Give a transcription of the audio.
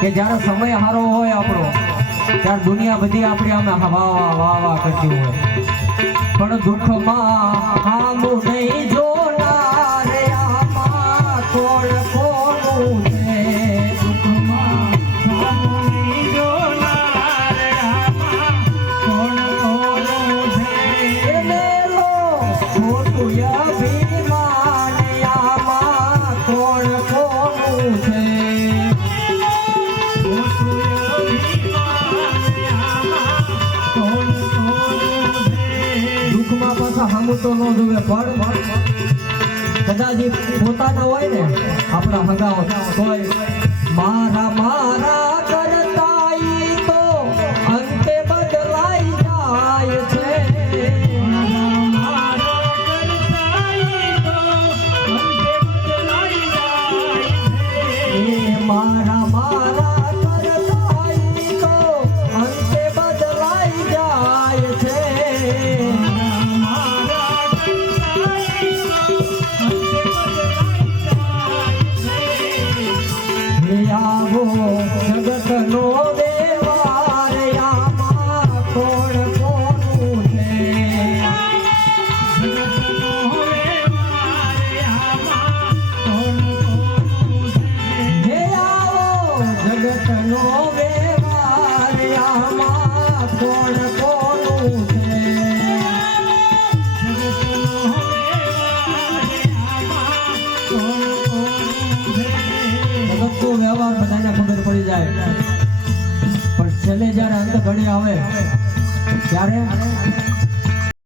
કે જ્યારે સમય સારો હોય આપણો, ત્યારે દુનિયા બધી આપણી આમે વાહ વાહ વાહ વાહ કરતી હોય. પણ દુઃખમાં નહીં જોનાર હામું તો ન જોવે પણ કદાચ પોતાના હોય ને, આપણા હગાઓ હોય મારા મારા મારા મારા જગતનો વ્યવહાર આમાં કોણ કોનું જગતનો વ્યવહાર બધાને ખબર પડી જાય. પણ છેલ્લે જ્યારે અંત ઘડી આવે ત્યારે